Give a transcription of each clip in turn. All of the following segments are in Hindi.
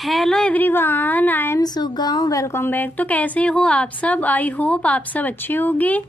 हेलो एवरीवन, आई एम सुगम। Welcome back. तो कैसे हो आप सब? आई होप आप सब अच्छे होंगे।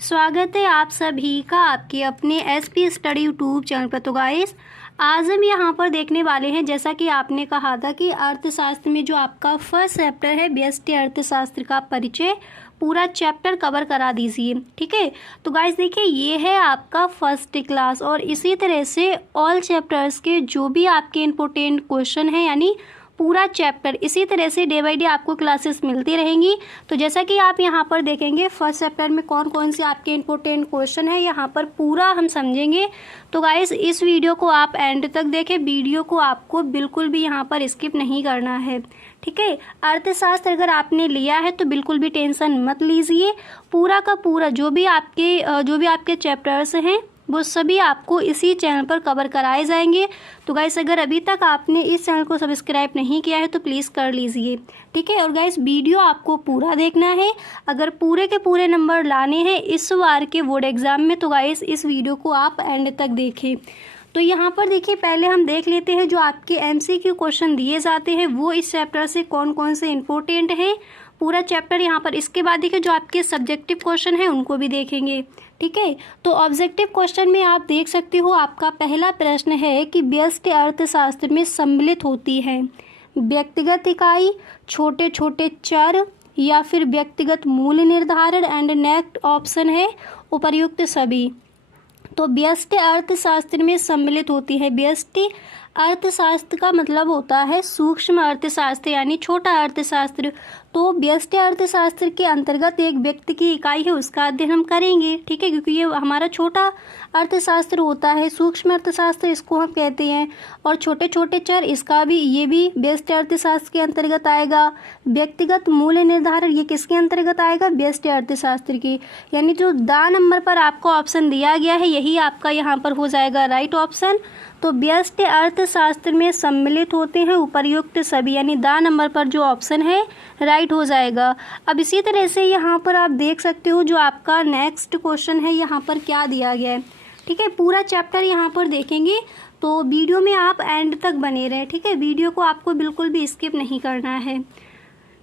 स्वागत है आप सभी का आपके अपने एसपी स्टडी यूट्यूब चैनल पर। तो गाइस, आज हम यहाँ पर देखने वाले हैं, जैसा कि आपने कहा था कि अर्थशास्त्र में जो आपका फर्स्ट चैप्टर है व्यष्टि अर्थशास्त्र का परिचय, पूरा चैप्टर कवर करा दीजिए। ठीक है, तो गाइस देखिए, ये है आपका फर्स्ट क्लास और इसी तरह से ऑल चैप्टर्स के जो भी आपके इम्पोर्टेंट क्वेश्चन हैं, यानी पूरा चैप्टर इसी तरह से डे बाय डे आपको क्लासेस मिलती रहेंगी। तो जैसा कि आप यहाँ पर देखेंगे फर्स्ट चैप्टर में कौन कौन से आपके इम्पोर्टेंट क्वेश्चन है, यहाँ पर पूरा हम समझेंगे। तो गाइस, इस वीडियो को आप एंड तक देखें, वीडियो को आपको बिल्कुल भी यहाँ पर स्किप नहीं करना है। ठीक है, अर्थशास्त्र अगर आपने लिया है तो बिल्कुल भी टेंशन मत लीजिए। पूरा का पूरा जो भी आपके चैप्टर्स हैं वो सभी आपको इसी चैनल पर कवर कराए जाएंगे। तो गाइस, अगर अभी तक आपने इस चैनल को सब्सक्राइब नहीं किया है तो प्लीज़ कर लीजिए। ठीक है, और गाइस वीडियो आपको पूरा देखना है। अगर पूरे के पूरे नंबर लाने हैं इस बार के बोर्ड एग्जाम में तो गाइस इस वीडियो को आप एंड तक देखें। तो यहाँ पर देखिए, पहले हम देख लेते हैं जो आपके एमसीक्यू क्वेश्चन दिए जाते हैं वो इस चैप्टर से कौन कौन से इम्पोर्टेंट हैं, पूरा चैप्टर यहाँ पर। इसके बाद देखिए जो आपके सब्जेक्टिव क्वेश्चन हैं उनको भी देखेंगे। ठीक है, तो ऑब्जेक्टिव क्वेश्चन में आप देख सकते हो, आपका पहला प्रश्न है कि व्यष्टि अर्थशास्त्र में सम्मिलित होती है व्यक्तिगत इकाई, छोटे छोटे चर या फिर व्यक्तिगत मूल्य निर्धारण। एंड नेक्स्ट ऑप्शन है उपर्युक्त सभी। तो व्यष्टि अर्थशास्त्र में सम्मिलित होती है। व्यष्टि अर्थशास्त्र का मतलब होता है सूक्ष्म अर्थशास्त्र यानी छोटा अर्थशास्त्र। तो व्यष्टि अर्थशास्त्र के अंतर्गत एक व्यक्ति की इकाई है उसका अध्ययन हम करेंगे। ठीक है, क्योंकि ये हमारा छोटा अर्थशास्त्र होता है, सूक्ष्म अर्थशास्त्र इसको हम कहते हैं। और छोटे छोटे चर इसका भी, ये भी व्यष्टि अर्थशास्त्र के अंतर्गत आएगा। व्यक्तिगत मूल्य निर्धारण ये किसके अंतर्गत आएगा? व्यष्टि अर्थशास्त्र की। यानी जो दा नंबर पर आपको ऑप्शन दिया गया है यही आपका यहाँ पर हो जाएगा राइट ऑप्शन। तो व्यष्टि अर्थशास्त्र में सम्मिलित होते हैं उपर्युक्त सभी, यानी दा नंबर पर जो ऑप्शन है राइट हो जाएगा। अब इसी तरह से यहाँ पर आप देख सकते हो जो आपका नेक्स्ट क्वेश्चन है यहाँ पर क्या दिया गया है। ठीक है, पूरा चैप्टर यहाँ पर देखेंगे तो वीडियो में आप एंड तक बने रहें। ठीक है, वीडियो को आपको बिल्कुल भी स्किप नहीं करना है।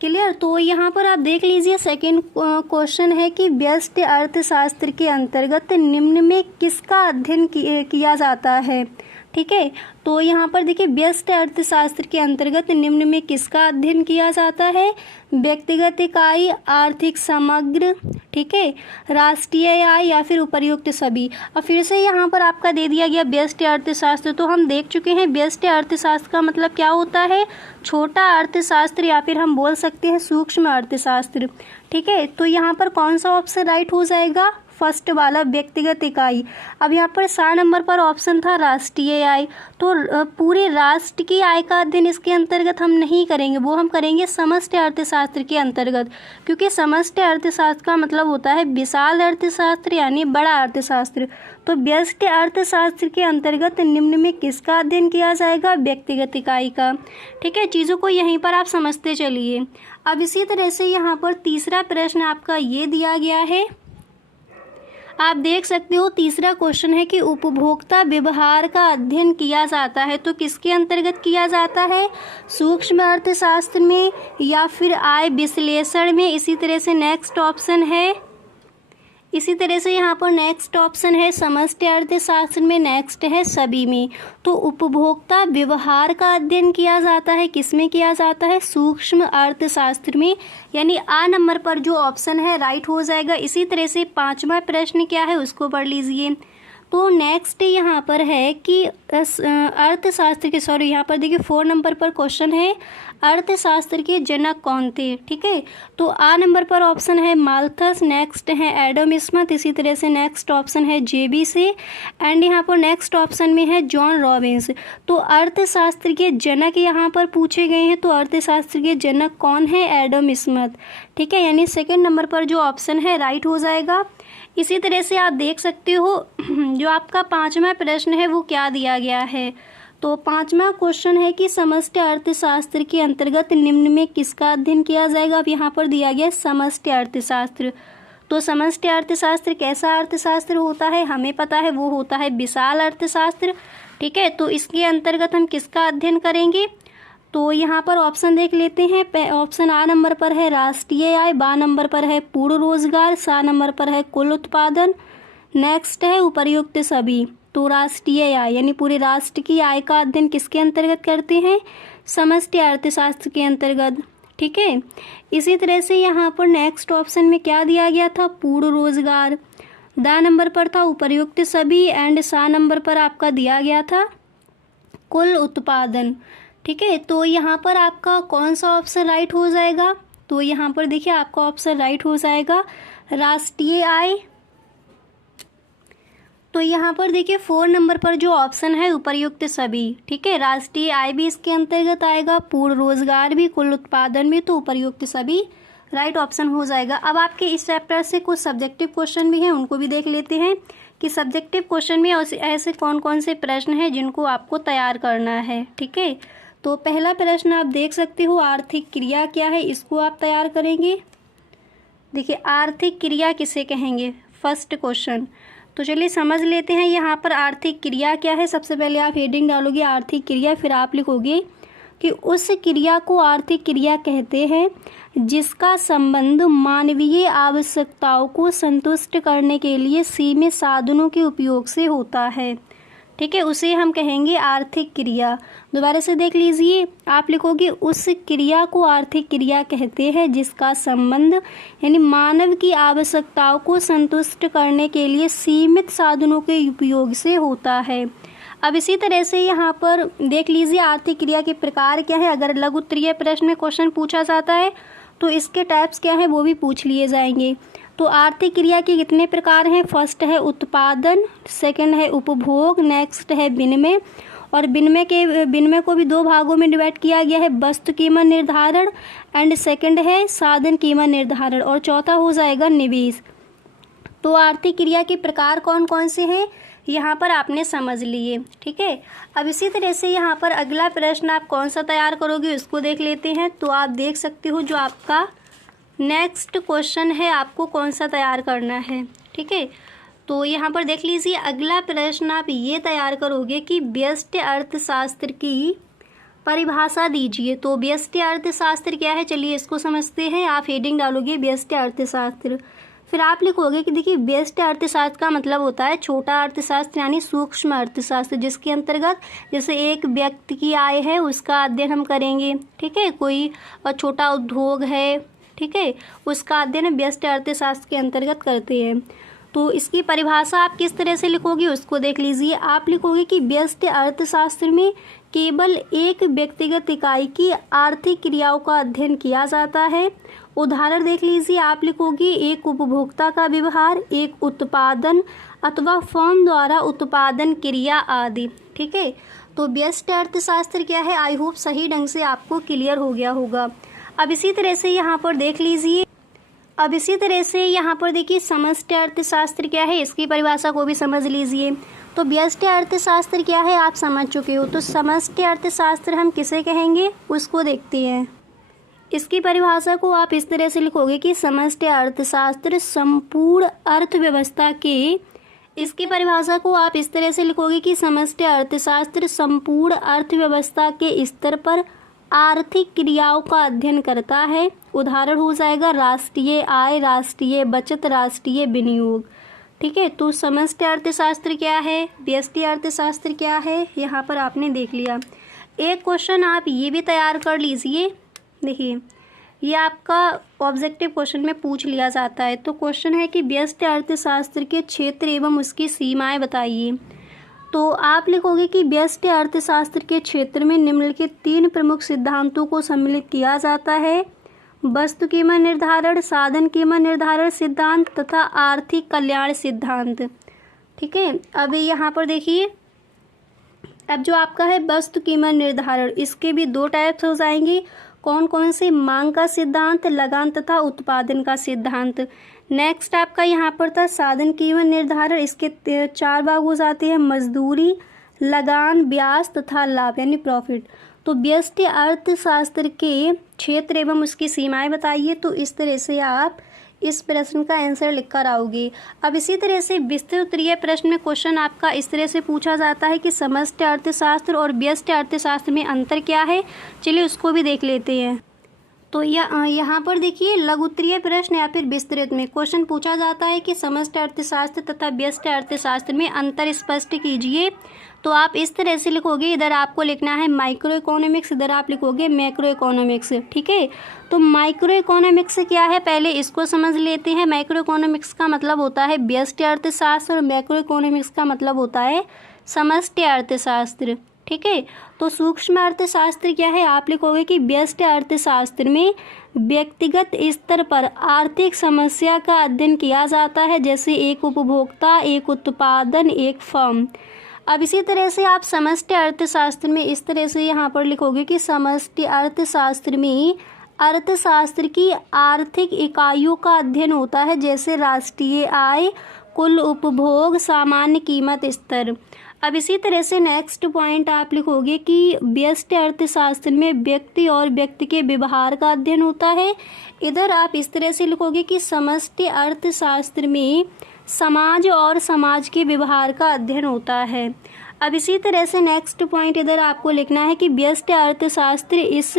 क्लियर? तो यहाँ पर आप देख लीजिए, सेकंड क्वेश्चन है कि व्यष्टि अर्थशास्त्र के अंतर्गत निम्न में किसका अध्ययन किया जाता है। ठीक है, तो यहाँ पर देखिए व्यष्टि अर्थशास्त्र के अंतर्गत निम्न में किसका अध्ययन किया जाता है? व्यक्तिगत इकाई, आर्थिक समग्र, ठीक है, राष्ट्रीय आय या फिर उपर्युक्त सभी। और फिर से यहाँ पर आपका दे दिया गया व्यष्टि अर्थशास्त्र। तो हम देख चुके हैं व्यष्टि अर्थशास्त्र का मतलब क्या होता है? छोटा अर्थशास्त्र या फिर हम बोल सकते हैं सूक्ष्म अर्थशास्त्र। ठीक है, तो यहाँ पर कौन सा ऑप्शन राइट हो जाएगा? फर्स्ट वाला, व्यक्तिगत इकाई। अब यहाँ पर 4 नंबर पर ऑप्शन था राष्ट्रीय आय। तो पूरे राष्ट्र की आय का अध्ययन इसके अंतर्गत हम नहीं करेंगे, वो हम करेंगे समष्टि अर्थशास्त्र के अंतर्गत, क्योंकि समष्टि अर्थशास्त्र का मतलब होता है विशाल अर्थशास्त्र यानी बड़ा अर्थशास्त्र। तो व्यष्टि अर्थशास्त्र के अंतर्गत निम्न में किसका अध्ययन किया जाएगा? व्यक्तिगत इकाई का। ठीक है, चीज़ों को यहीं पर आप समझते चलिए। अब इसी तरह से यहाँ पर तीसरा प्रश्न आपका ये दिया गया है, आप देख सकते हो। तीसरा क्वेश्चन है कि उपभोक्ता व्यवहार का अध्ययन किया जाता है तो किसके अंतर्गत किया जाता है? सूक्ष्म अर्थशास्त्र में या फिर आय विश्लेषण में। इसी तरह से नेक्स्ट ऑप्शन है, इसी तरह से यहाँ पर नेक्स्ट ऑप्शन है समष्टि अर्थशास्त्र में, नेक्स्ट है सभी में। तो उपभोक्ता व्यवहार का अध्ययन किया जाता है किसमें किया जाता है? सूक्ष्म अर्थशास्त्र में, यानी आ नंबर पर जो ऑप्शन है राइट हो जाएगा। इसी तरह से 5वां प्रश्न क्या है उसको पढ़ लीजिए। तो नेक्स्ट यहाँ पर है कि अर्थशास्त्र के, सॉरी यहाँ पर देखिए 4 नंबर पर क्वेश्चन है अर्थशास्त्र के जनक कौन थे। ठीक है, तो आ नंबर पर ऑप्शन है माल्थस, नेक्स्ट है एडम स्मिथ, इसी तरह से नेक्स्ट ऑप्शन है जेबी से, एंड यहाँ पर नेक्स्ट ऑप्शन में है जॉन रॉबिन्स। तो अर्थशास्त्र के जनक यहाँ पर पूछे गए हैं, तो अर्थशास्त्र के जनक कौन है? Adam Smith. ठीक है, यानी सेकेंड नंबर पर जो ऑप्शन है राइट हो जाएगा। इसी तरह से आप देख सकते हो जो आपका 5वां प्रश्न है वो क्या दिया गया है। तो 5वां क्वेश्चन है कि समष्टि अर्थशास्त्र के अंतर्गत निम्न में किसका अध्ययन किया जाएगा। अब यहाँ पर दिया गया समष्टि अर्थशास्त्र। तो समष्टि अर्थशास्त्र कैसा अर्थशास्त्र होता है? हमें पता है वो होता है विशाल अर्थशास्त्र। ठीक है, तो इसके अंतर्गत हम किसका अध्ययन करेंगे? तो यहाँ पर ऑप्शन देख लेते हैं। ऑप्शन आ नंबर पर है राष्ट्रीय आय, बा नंबर पर है पूर्ण रोजगार, सा नंबर पर है कुल उत्पादन, नेक्स्ट है उपर्युक्त सभी। तो राष्ट्रीय आय यानी पूरे राष्ट्र की आय का अध्ययन किसके अंतर्गत करते हैं? समष्टि अर्थशास्त्र के अंतर्गत। ठीक है, इसी तरह से यहाँ पर नेक्स्ट ऑप्शन में क्या दिया गया था? पूर्ण रोजगार। दा नंबर पर था उपर्युक्त सभी एंड सा नंबर पर आपका दिया गया था कुल उत्पादन। ठीक है, तो यहाँ पर आपका कौन सा ऑप्शन राइट हो जाएगा? तो यहाँ पर देखिए आपका ऑप्शन राइट हो जाएगा राष्ट्रीय आय। तो यहाँ पर देखिए 4 नंबर पर जो ऑप्शन है उपर्युक्त सभी। ठीक है, राष्ट्रीय आय भी इसके अंतर्गत आएगा, पूर्ण रोजगार भी, कुल उत्पादन भी, तो उपर्युक्त सभी राइट ऑप्शन हो जाएगा। अब आपके इस चैप्टर से कुछ सब्जेक्टिव क्वेश्चन भी हैं, उनको भी देख लेते हैं कि सब्जेक्टिव क्वेश्चन में ऐसे कौन कौन से प्रश्न हैं जिनको आपको तैयार करना है। ठीक है, तो पहला प्रश्न आप देख सकते हो, आर्थिक क्रिया क्या है, इसको आप तैयार करेंगे। देखिए आर्थिक क्रिया किसे कहेंगे, फर्स्ट क्वेश्चन। तो चलिए समझ लेते हैं यहाँ पर आर्थिक क्रिया क्या है। सबसे पहले आप हेडिंग डालोगे आर्थिक क्रिया, फिर आप लिखोगे कि उस क्रिया को आर्थिक क्रिया कहते हैं जिसका संबंध मानवीय आवश्यकताओं को संतुष्ट करने के लिए सीमित साधनों के उपयोग से होता है। ठीक है, उसे हम कहेंगे आर्थिक क्रिया। दोबारा से देख लीजिए, आप लिखोगे उस क्रिया को आर्थिक क्रिया कहते हैं जिसका संबंध यानी मानव की आवश्यकताओं को संतुष्ट करने के लिए सीमित साधनों के उपयोग से होता है। अब इसी तरह से यहाँ पर देख लीजिए आर्थिक क्रिया के प्रकार क्या है। अगर लघु उत्तरीय प्रश्न में क्वेश्चन पूछा जाता है तो इसके टाइप्स क्या है वो भी पूछ लिए जाएंगे। तो आर्थिक क्रिया के कितने प्रकार हैं? फर्स्ट है उत्पादन, सेकंड है उपभोग, नेक्स्ट है विनिमय। और विनिमय को भी 2 भागों में डिवाइड किया गया है, वस्तु कीमत निर्धारण एंड सेकंड है साधन कीमत निर्धारण, और चौथा हो जाएगा निवेश। तो आर्थिक क्रिया के प्रकार कौन कौन से हैं यहाँ पर आपने समझ लिए। ठीक है, अब इसी तरह से यहाँ पर अगला प्रश्न आप कौन सा तैयार करोगे उसको देख लेते हैं। तो आप देख सकते हो जो आपका नेक्स्ट क्वेश्चन है आपको कौन सा तैयार करना है। ठीक है, तो यहाँ पर देख लीजिए अगला प्रश्न आप ये तैयार करोगे कि व्यष्टि अर्थशास्त्र की परिभाषा दीजिए। तो व्यष्टि अर्थशास्त्र क्या है, चलिए इसको समझते हैं। आप हेडिंग डालोगे व्यष्टि अर्थशास्त्र, फिर आप लिखोगे कि देखिए व्यष्टि अर्थशास्त्र का मतलब होता है छोटा अर्थशास्त्र यानी सूक्ष्म अर्थशास्त्र, जिसके अंतर्गत जैसे एक व्यक्ति की आय है उसका अध्ययन हम करेंगे। ठीक है, कोई छोटा उद्योग है, ठीक है, उसका अध्ययन व्यष्टि अर्थशास्त्र के अंतर्गत करते हैं। तो इसकी परिभाषा आप किस तरह से लिखोगे उसको देख लीजिए। आप लिखोगे कि व्यष्टि अर्थशास्त्र में केवल एक व्यक्तिगत इकाई की आर्थिक क्रियाओं का अध्ययन किया जाता है। उदाहरण देख लीजिए, आप लिखोगे एक उपभोक्ता का व्यवहार, एक उत्पादन अथवा फर्म द्वारा उत्पादन क्रिया आदि। ठीक है, तो व्यष्टि अर्थशास्त्र क्या है, आई होप सही ढंग से आपको क्लियर हो गया होगा। अब इसी तरह से यहाँ पर देख लीजिए, अब इसी तरह से यहाँ पर देखिए समष्टि अर्थशास्त्र क्या है, इसकी परिभाषा को भी समझ लीजिए। तो व्यष्टि अर्थशास्त्र क्या है आप समझ चुके हो, तो समष्टि अर्थशास्त्र हम किसे कहेंगे उसको देखते हैं। इसकी परिभाषा को आप इस तरह से लिखोगे कि समष्टि अर्थशास्त्र संपूर्ण अर्थव्यवस्था के, इसकी परिभाषा को आप इस तरह से लिखोगे कि समष्टि अर्थशास्त्र संपूर्ण अर्थव्यवस्था के स्तर पर आर्थिक क्रियाओं का अध्ययन करता है। उदाहरण हो जाएगा राष्ट्रीय आय, राष्ट्रीय बचत, राष्ट्रीय विनियोग। ठीक है, तो समष्टि अर्थशास्त्र क्या है, व्यष्टि अर्थशास्त्र क्या है, यहाँ पर आपने देख लिया। एक क्वेश्चन आप ये भी तैयार कर लीजिए। देखिए ये आपका ऑब्जेक्टिव क्वेश्चन में पूछ लिया जाता है। तो क्वेश्चन है कि व्यष्टि अर्थशास्त्र के क्षेत्र एवं उसकी सीमाएं बताइए। तो आप लिखोगे कि व्यष्टि अर्थशास्त्र के क्षेत्र में निम्नलिखित 3 प्रमुख सिद्धांतों को सम्मिलित किया जाता है, वस्तु कीमत निर्धारण, साधन कीमत निर्धारण सिद्धांत तथा आर्थिक कल्याण सिद्धांत। ठीक है, अब यहाँ पर देखिए, अब जो आपका है वस्तु कीमत निर्धारण, इसके भी 2 टाइप्स हो जाएंगे। कौन कौन से, मांग का सिद्धांत, लगान तथा उत्पादन का सिद्धांत। नेक्स्ट आपका यहाँ पर था साधन कीमत निर्धारण, इसके 4 भाग हो जाते हैं, मजदूरी, लगान, ब्याज तथा लाभ यानी प्रॉफिट। तो व्यष्टि अर्थशास्त्र के क्षेत्र एवं उसकी सीमाएं बताइए। तो इस तरह से आप इस प्रश्न का आंसर लिख कर आओगे। अब इसी तरह से विस्तृत उत्तरीय प्रश्न में क्वेश्चन आपका इस तरह से पूछा जाता है कि समष्टि अर्थशास्त्र और व्यष्टि अर्थशास्त्र में अंतर क्या है। चलिए उसको भी देख लेते हैं। तो यहाँ पर देखिए लघु उत्तरीय प्रश्न या फिर विस्तृत में क्वेश्चन पूछा जाता है कि समष्टि अर्थशास्त्र तथा व्यष्टि अर्थशास्त्र में अंतर स्पष्ट कीजिए। तो आप इस तरह से लिखोगे, इधर आपको लिखना है माइक्रो इकोनॉमिक्स, इधर आप लिखोगे मैक्रो इकोनॉमिक्स। ठीक है, तो माइक्रो इकोनॉमिक्स क्या है पहले इसको समझ लेते हैं। माइक्रो इकोनॉमिक्स का मतलब होता है व्यष्टि अर्थशास्त्र और मैक्रो इकोनॉमिक्स का मतलब होता है समष्टि अर्थशास्त्र। ठीक है, तो सूक्ष्म अर्थशास्त्र क्या है, आप लिखोगे कि व्यष्टि अर्थशास्त्र में व्यक्तिगत स्तर पर आर्थिक समस्या का अध्ययन किया जाता है, जैसे एक उपभोक्ता, एक उत्पादन, एक फर्म। अब इसी तरह से आप समष्टि अर्थशास्त्र में इस तरह से यहाँ पर लिखोगे कि समष्टि अर्थशास्त्र में अर्थशास्त्र की आर्थिक इकाइयों का अध्ययन होता है, जैसे राष्ट्रीय आय, कुल उपभोग, सामान्य कीमत स्तर। अब इसी तरह से नेक्स्ट पॉइंट आप लिखोगे कि व्यष्टि अर्थशास्त्र में व्यक्ति और व्यक्ति के व्यवहार का अध्ययन होता है। इधर आप इस तरह से लिखोगे कि समष्टि अर्थशास्त्र में समाज और समाज के व्यवहार का अध्ययन होता है। अब इसी तरह से नेक्स्ट पॉइंट इधर आपको लिखना है कि व्यष्टि अर्थशास्त्र इस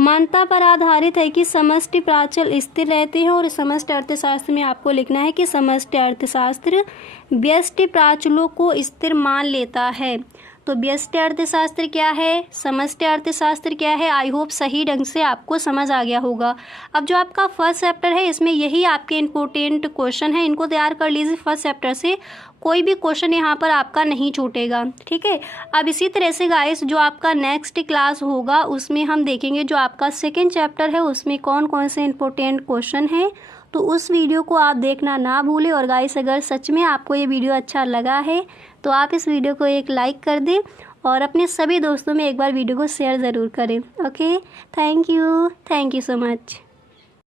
मान्यता पर आधारित है कि समष्टि प्राचल स्थिर रहते हैं, और समष्टि अर्थशास्त्र में आपको लिखना है कि समष्टि अर्थशास्त्र व्यष्टि प्राचलों को स्थिर मान लेता है। तो व्यष्टि अर्थशास्त्र क्या है, समष्टि अर्थशास्त्र क्या है, आई होप सही ढंग से आपको समझ आ गया होगा। अब जो आपका फर्स्ट चैप्टर है इसमें यही आपके इम्पोर्टेंट क्वेश्चन है, इनको तैयार कर लीजिए। फर्स्ट चैप्टर से कोई भी क्वेश्चन यहाँ पर आपका नहीं छूटेगा। ठीक है, अब इसी तरह से गाइस जो आपका नेक्स्ट क्लास होगा उसमें हम देखेंगे जो आपका सेकेंड चैप्टर है उसमें कौन कौन से इम्पोर्टेंट क्वेश्चन हैं। तो उस वीडियो को आप देखना ना भूलें। और गाइस अगर सच में आपको ये वीडियो अच्छा लगा है तो आप इस वीडियो को एक लाइक कर दें और अपने सभी दोस्तों में एक बार वीडियो को शेयर ज़रूर करें। Okay, thank you so much.